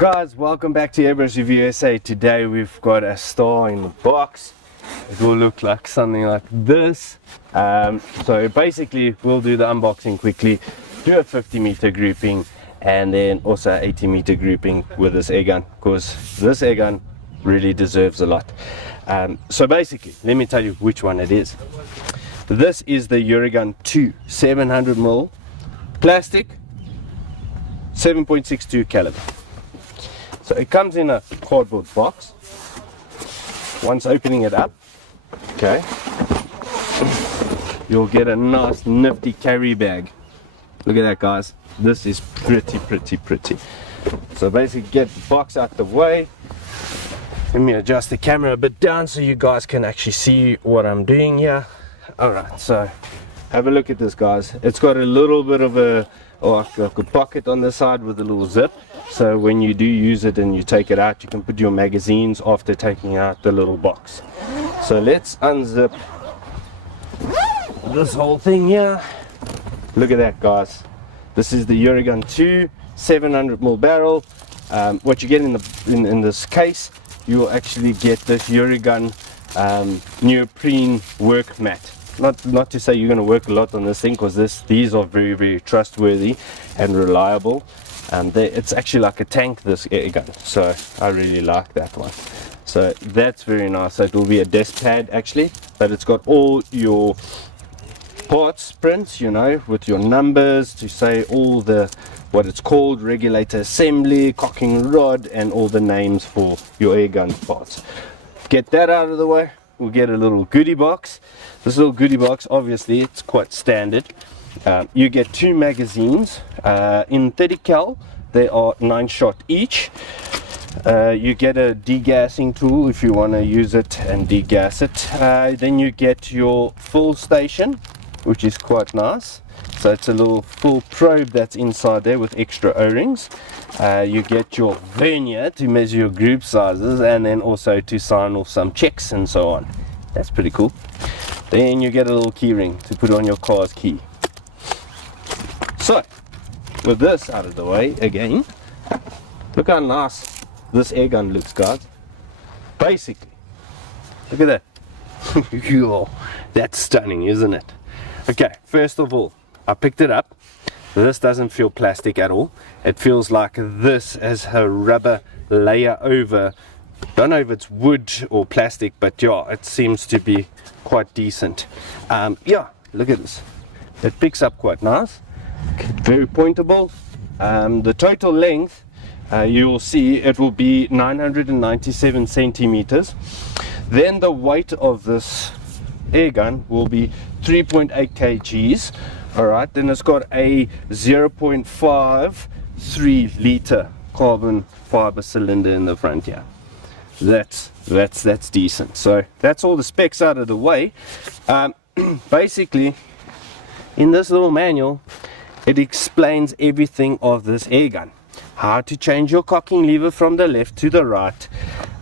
Guys, welcome back to Airbrush Review USA. Today we've got a star in the box. It will look like something like this. So basically we'll do the unboxing quickly, do a 50-meter grouping, and then also 80-meter grouping with this air gun, because this air gun really deserves a lot. So basically, let me tell you which one it is. This is the Uragan 2 700mm plastic 7.62 caliber. So it comes in a cardboard box. Once opening it up, okay, you'll get a nice nifty carry bag. Look at that, guys. This is pretty. So basically, get the box out the way. Let me adjust the camera a bit down so you guys can actually see what I'm doing here. Alright, so have a look at this, guys. It's got a little bit of a pocket on the side with a little zip, so when you do use it and you take it out, you can put your magazines after taking out the little box. So let's unzip this whole thing here. Look at that, guys. This is the Uragan 2 700mm barrel. What you get in this case, you will actually get this Uragan neoprene work mat. Not to say you're going to work a lot on this thing, because these are very trustworthy and reliable. It's actually like a tank, this air gun, so I really like that one. So that's very nice. So it will be a desk pad actually, but it's got all your parts prints, you know, with your numbers to say all the what it's called, regulator assembly, cocking rod, and all the names for your air gun parts. Get that out of the way. We'll get a little goodie box. This little goodie box, obviously, it's quite standard. You get 2 magazines in 30 cal. They are 9-shot each. You get a degassing tool if you want to use it and degas it. Then you get your full station, which is quite nice. So it's a little full probe that's inside there with extra O-rings. You get your vernier to measure your group sizes, and then also to sign off some checks and so on. That's pretty cool. Then you get a little key ring to put on your car's key. So with this out of the way again, look how nice this air gun looks, guys. Basically, look at that. Yo, that's stunning, isn't it? Okay, first of all, I picked it up. This doesn't feel plastic at all. It feels like this as a rubber layer over. Don't know if it's wood or plastic, but yeah, it seems to be quite decent. Yeah, look at this. It picks up quite nice. Very pointable. The total length, you will see it will be 997 centimeters. Then the weight of this air gun will be 3.8 kgs. Alright, then it's got a 0.53 liter carbon fiber cylinder in the front here. That's decent. So that's all the specs out of the way. Basically, in this little manual, it explains everything of this air gun. How to change your cocking lever from the left to the right.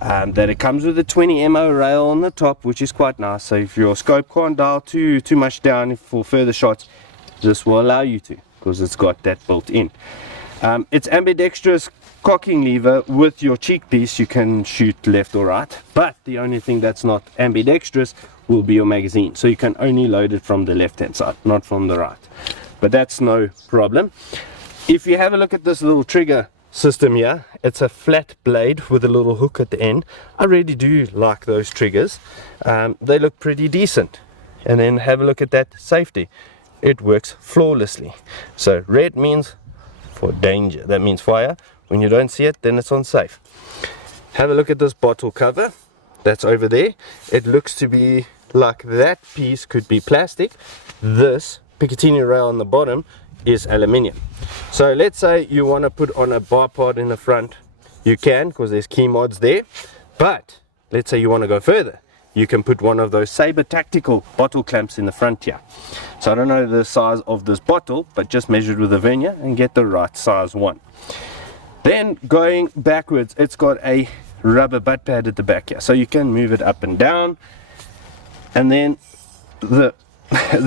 That it comes with a 20 MO rail on the top, which is quite nice. So if your scope can't dial too much down for further shots, this will allow you to, because it's got that built in. It's ambidextrous cocking lever. With your cheek piece you can shoot left or right, but the only thing that's not ambidextrous will be your magazine, so you can only load it from the left hand side, not from the right, but that's no problem. If you have a look at this little trigger system here, it's a flat blade with a little hook at the end. I really do like those triggers. They look pretty decent. And then have a look at that safety. It works flawlessly. So red means for danger, that means fire. When you don't see it, then it's on safe. Have a look at this bottle cover that's over there. It looks to be like that piece could be plastic. This Picatinny rail on the bottom is aluminium. So let's say you want to put on a bar pod in the front, you can, because there's key mods there. But let's say you want to go further, you can put one of those Sabre tactical bottle clamps in the front here. So I don't know the size of this bottle, but just measure it with a vernier and get the right size one. Then going backwards, it's got a rubber butt pad at the back here, so you can move it up and down. And then the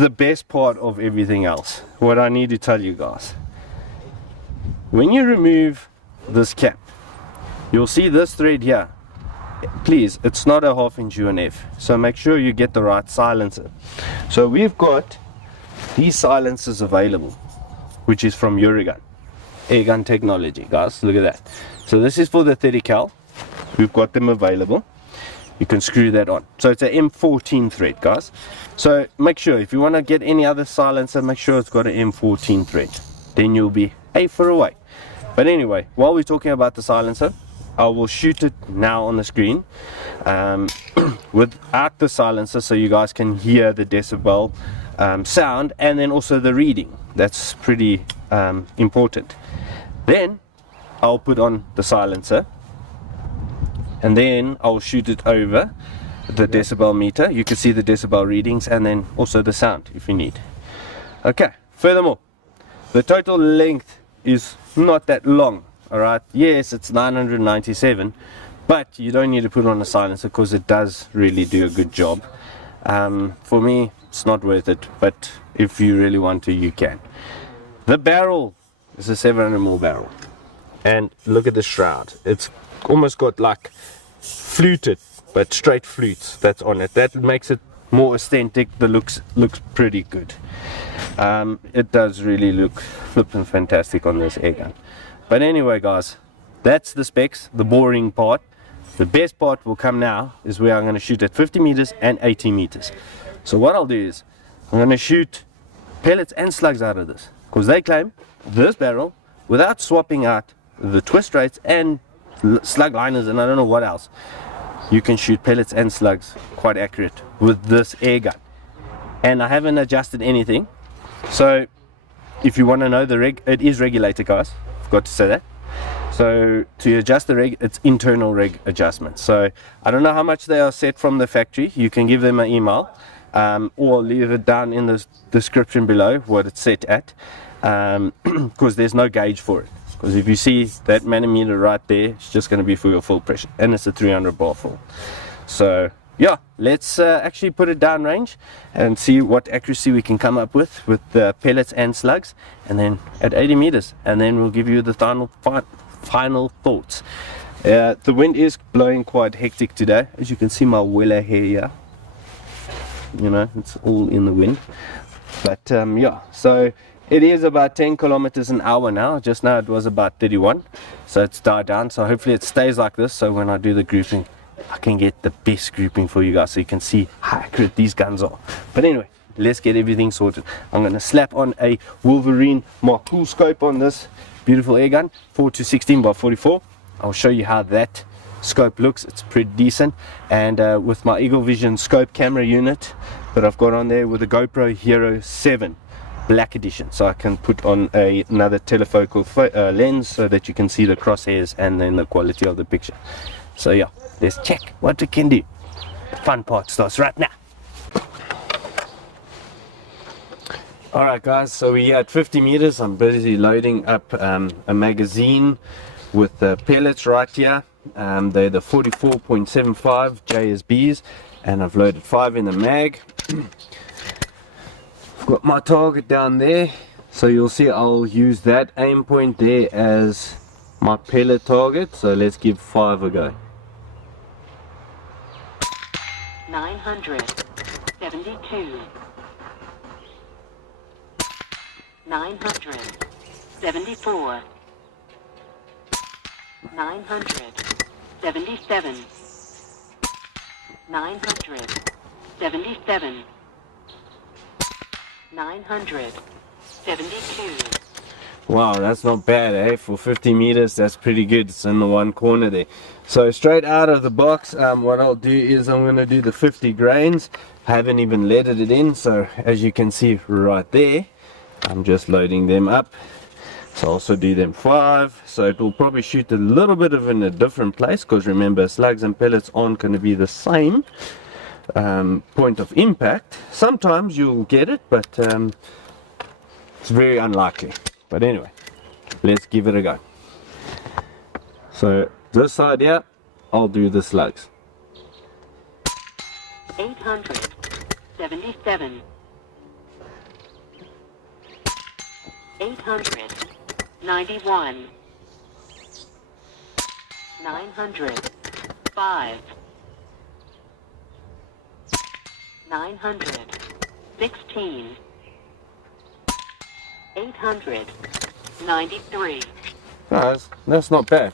best part of everything else, what I need to tell you guys, when you remove this cap, you'll see this thread here. Please, it's not a 1/2 inch UNF, so make sure you get the right silencer. So we've got these silencers available, which is from Uragan airgun technology, guys. Look at that. So this is for the 30 cal. We've got them available. You can screw that on. So it's an M14 thread, guys. So make sure, if you want to get any other silencer, make sure it's got an M14 thread. Then you'll be A for away. But anyway, while we're talking about the silencer, I will shoot it now on the screen without the silencer, so you guys can hear the decibel sound, and then also the reading. That's pretty important. Then I'll put on the silencer, and then I'll shoot it over the decibel meter. You can see the decibel readings, and then also the sound if you need. Okay, furthermore, the total length is not that long. Alright, yes, it's 997, but you don't need to put on a silencer because it does really do a good job. For me, it's not worth it, but if you really want to, you can. The barrel is a 700mm barrel, and look at the shroud. It's almost got like fluted, but straight flutes that's on it. That makes it more aesthetic. The looks pretty good. It does really look flippin' fantastic on this airgun. But anyway, guys, that's the specs, the boring part. The best part will come now, is where I'm going to shoot at 50 meters and 80 meters. So what I'll do is, I'm going to shoot pellets and slugs out of this, because they claim this barrel, without swapping out the twist rates and slug liners and I don't know what else, you can shoot pellets and slugs quite accurate with this airgun. And I haven't adjusted anything. So if you want to know, it is regulated, guys. Got to say that. So to adjust the reg, it's internal reg adjustments. So I don't know how much they are set from the factory. You can give them an email, or leave it down in the description below what it's set at, because there's no gauge for it. Because if you see that manometer right there, it's just going to be for your full pressure, and it's a 300 bar full. So yeah, let's actually put it down range and see what accuracy we can come up with the pellets and slugs, and then at 80 meters, and then we'll give you the final thoughts. The wind is blowing quite hectic today. As you can see, my willow hair here, you know, it's all in the wind. But yeah, so it is about 10 kilometers an hour now. Just now it was about 31, so it's died down. So hopefully it stays like this, so when I do the grouping, I can get the best grouping for you guys, so you can see how accurate these guns are. But anyway, let's get everything sorted. I'm going to slap on a Wolverine Mark II scope on this beautiful airgun, 4-16x44. I'll show you how that scope looks. It's pretty decent. And with my Eagle Vision scope camera unit that I've got on there, with the GoPro Hero 7 Black Edition, so I can put on another telefocal lens so that you can see the crosshairs and then the quality of the picture. So yeah, let's check what we can do. The fun part starts right now. Alright guys, so we're at 50 meters. I'm busy loading up a magazine with the pellets right here. They're the 44.75 JSBs, and I've loaded 5 in the mag. I've got my target down there, so you'll see I'll use that aim point there as my pellet target. So let's give 5 a go. 972, 974, 977, 977, 972. Wow, that's not bad, eh? For 50 meters, that's pretty good. It's in the one corner there. So straight out of the box, what I'll do is I'm going to do the 50 grains. I haven't even leaded it in, so as you can see right there, I'm just loading them up. So I'll also do them 5, so it will probably shoot a little bit of in a different place, because remember, slugs and pellets aren't going to be the same point of impact. Sometimes you'll get it, but it's very unlikely. But anyway, let's give it a go. So this side here, I'll do the slugs. 877, 891, 905. 916. 893. Guys, that's not bad.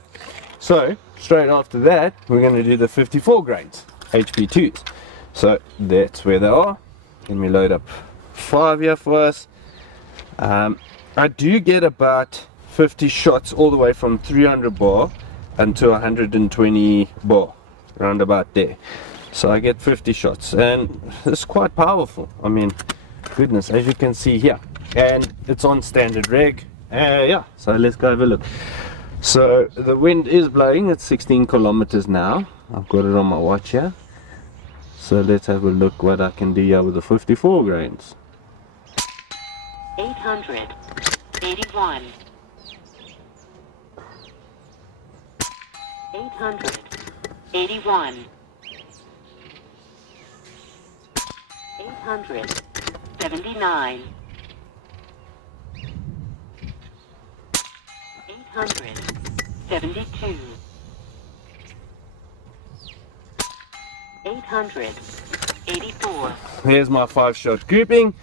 So straight after that, we're going to do the 54 grains, HP2s. So that's where they are. Let me load up 5 here for us. I do get about 50 shots all the way from 300 bar until 120 bar, around about there. So I get 50 shots, and it's quite powerful. I mean, goodness, as you can see here, and it's on standard reg. Yeah, so let's go have a look. So the wind is blowing at 16 kilometers now. I've got it on my watch here. So let's have a look what I can do here with the 54 grains. 881. 881. 879. 872. 884. Here's my 5-shot grouping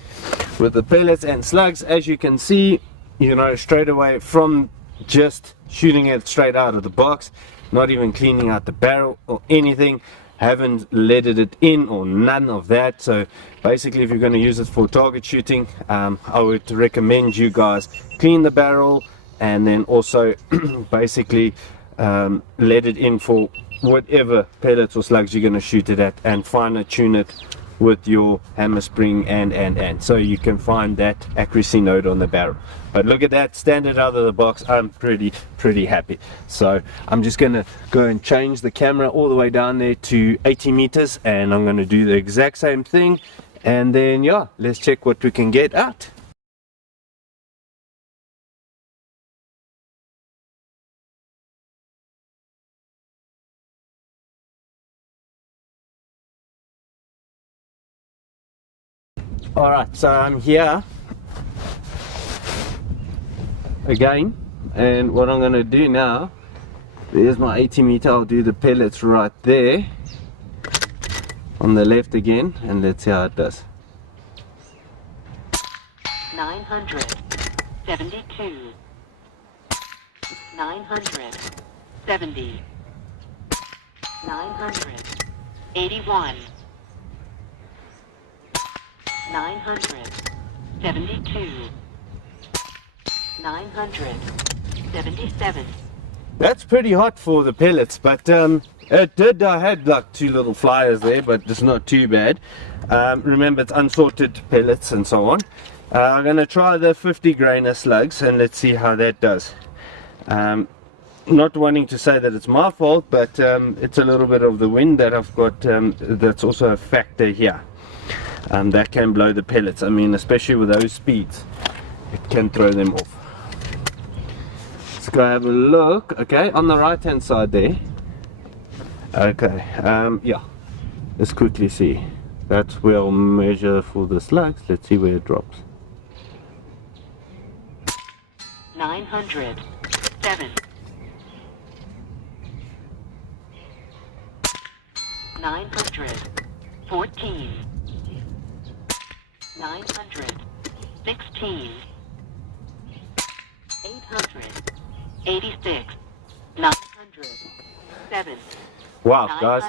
with the pellets and slugs. As you can see, you know, straight away from just shooting it straight out of the box, not even cleaning out the barrel or anything, haven't leaded it in or none of that. So basically, if you're going to use it for target shooting, I would recommend you guys clean the barrel and then also basically let it in for whatever pellets or slugs you're going to shoot it at, and fine tune it with your hammer spring and so you can find that accuracy node on the barrel. But look at that, standard out of the box. I'm pretty happy. So I'm just gonna go and change the camera all the way down there to 80 meters, and I'm gonna do the exact same thing, and then yeah, let's check what we can get out. Alright, so I'm here again, and what I'm going to do now, there's my 80 meter, I'll do the pellets right there on the left again, and let's see how it does. 972. 970. 981. 972. 977. That's pretty hot for the pellets, but it did, I had like 2 little flyers there, but it's not too bad. Remember, it's unsorted pellets and so on. I'm going to try the 50 grainer slugs, and let's see how that does. Not wanting to say that it's my fault, but it's a little bit of the wind that I've got, that's also a factor here. That can blow the pellets. I mean, especially with those speeds, it can throw them off. Let's go have a look. Okay, on the right hand side there. Okay, yeah, let's quickly see. That's where I'll measure for the slugs. Let's see where it drops. 907. 914. 916. 886. 907. Wow, guys,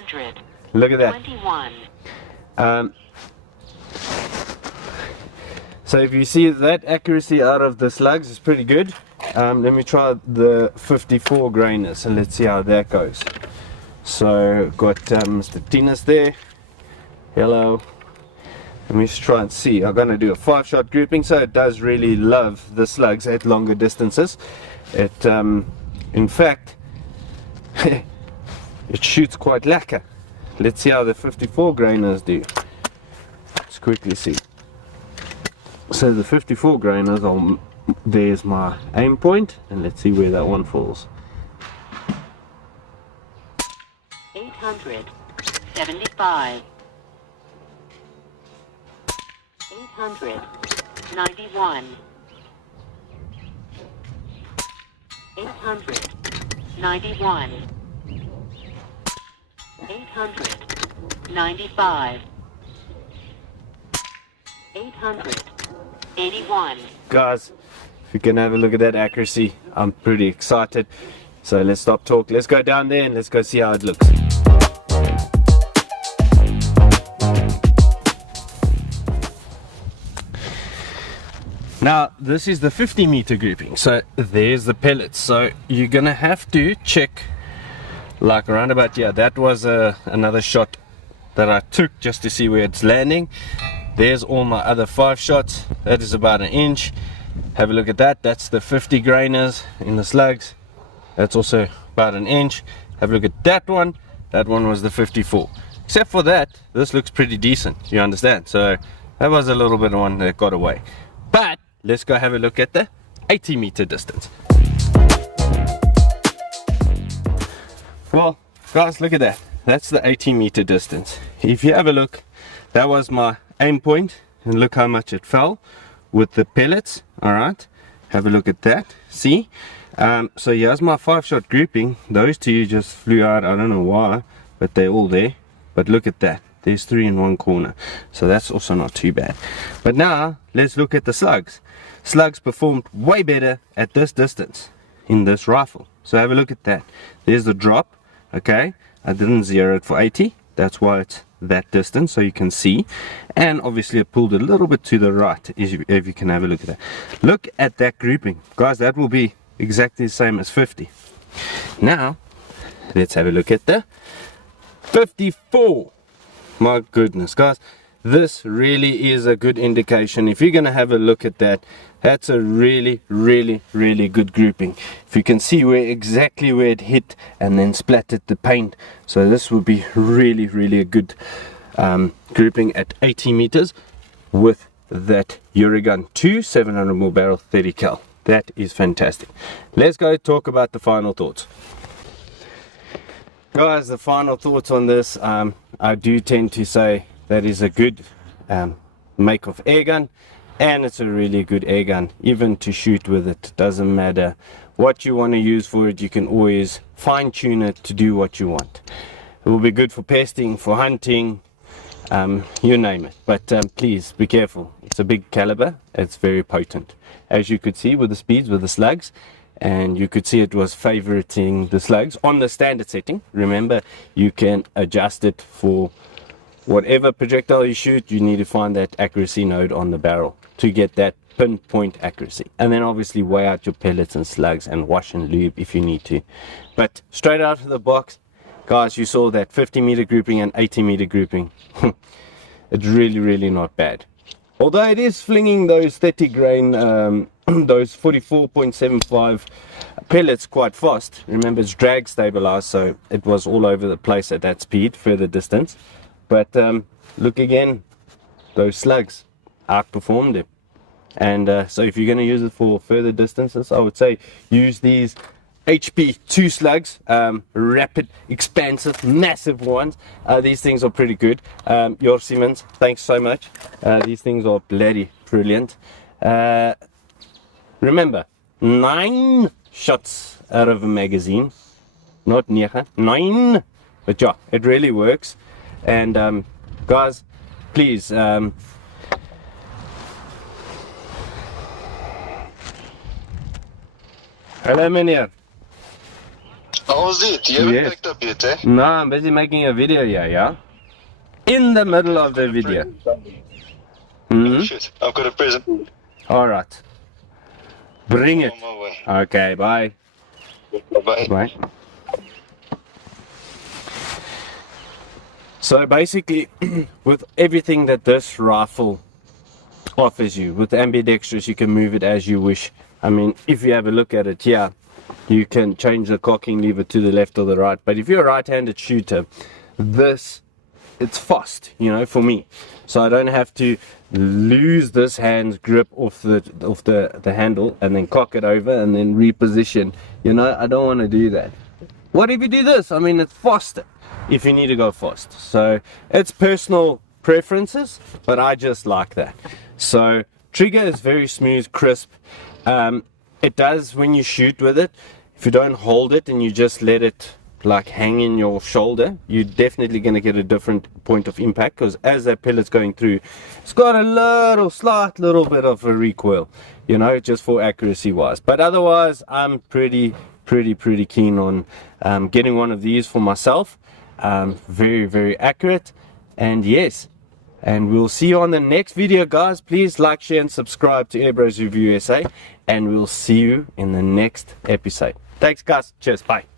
look at that. 21. So if you see that accuracy out of the slugs is pretty good. Let me try the 54 grainers and let's see how that goes. So got Mr. Tinas there. Hello. Let me just try and see. I'm going to do a 5-shot grouping, so it does really love the slugs at longer distances. It, in fact, it shoots quite lacquer. Let's see how the 54 grainers do. Let's quickly see. So the 54 grainers, there's my aim point, and let's see where that one falls. 875. 891. 891. 800. 95. 800. 81. Guys, if you can have a look at that accuracy, I'm pretty excited. So let's stop talk. Let's go down there and let's go see how it looks. Now, this is the 50 meter grouping. So there's the pellets. So you're gonna have to check, like around about here. That was another shot that I took just to see where it's landing. There's all my other 5 shots. That is about an inch. Have a look at that. That's the 50 grainers in the slugs. That's also about an inch. Have a look at that one. That one was the 54. Except for that, this looks pretty decent. You understand? So that was a little bit of one that got away. But let's go have a look at the 80 meter distance. Well, guys, look at that. That's the 80 meter distance. If you have a look, that was my aim point, and look how much it fell with the pellets. All right, have a look at that. See, so here's my 5-shot grouping. Those two just flew out. I don't know why, but they're all there. But look at that. There's 3 in one corner, so that's also not too bad. But now let's look at the slugs. Slugs performed way better at this distance in this rifle. So have a look at that. There's the drop. Okay, I didn't zero it for 80. That's why it's that distance, so you can see. And obviously it pulled a little bit to the right, if you can have a look at that. Look at that grouping, guys. That will be exactly the same as 50. Now let's have a look at the 54. My goodness, guys, this really is a good indication. If you're going to have a look at that, that's a really good grouping. If you can see exactly where it hit and then splattered the paint, so this would be really a good grouping at 80 meters with that Uragan 2 700mm barrel 30 cal. That is fantastic. Let's go talk about the final thoughts. Guys, the final thoughts on this, I do tend to say that is a good make of air gun, and it's a really good air gun. Even to shoot with it, doesn't matter what you want to use for it, you can always fine tune it to do what you want. It will be good for pesting, for hunting, you name it. But please be careful. It's a big caliber, it's very potent, as you could see with the speeds, with the slugs. And you could see it was favoriting the slugs on the standard setting. Remember, you can adjust it for whatever projectile you shoot. You need to find that accuracy node on the barrel to get that pinpoint accuracy, and then obviously weigh out your pellets and slugs and wash and lube if you need to. But straight out of the box, guys, you saw that 50 meter grouping and 80 meter grouping. It's really not bad, although it is flinging those 30 grain those 44.75 pellets quite fast. Remember, it's drag stabilized, so it was all over the place at that speed, further distance. But look again, those slugs outperformed it. And so if you're going to use it for further distances, I would say use these HP 2 slugs, rapid, expansive, massive ones. These things are pretty good. Your Siemens, thanks so much. These things are bloody brilliant. Remember, 9 shots out of a magazine, not 9. But yeah, it really works. And guys, please, hello meneer. How was it? You haven't Yes. picked up yet, eh? No, I'm busy making a video here, yeah? In the middle of the video. Oh, shit, I've got a present. Alright. Bring it. On my way. Okay, bye. Bye. Bye. So basically, with everything that this rifle offers you, with ambidextrous, you can move it as you wish. I mean, if you have a look at it here, you can change the cocking lever to the left or the right. But if you're a right-handed shooter, it's fast, you know, for me. So I don't have to lose this hand's grip off the handle and then cock it over and then reposition. You know, I don't want to do that. What if you do this? I mean, it's faster if you need to go fast. So it's personal preferences, but I just like that. So trigger is very smooth, crisp. It does when you shoot with it. If you don't hold it and you just let it like hanging your shoulder, you're definitely going to get a different point of impact, because as that pellet's going through, it's got a slight little bit of a recoil, you know, just for accuracy wise. But otherwise, I'm pretty keen on getting one of these for myself. Very accurate. And yes, and we'll see you on the next video, guys. Please like, share and subscribe to Airbros Review USA, and we'll see you in the next episode. Thanks guys, cheers, bye.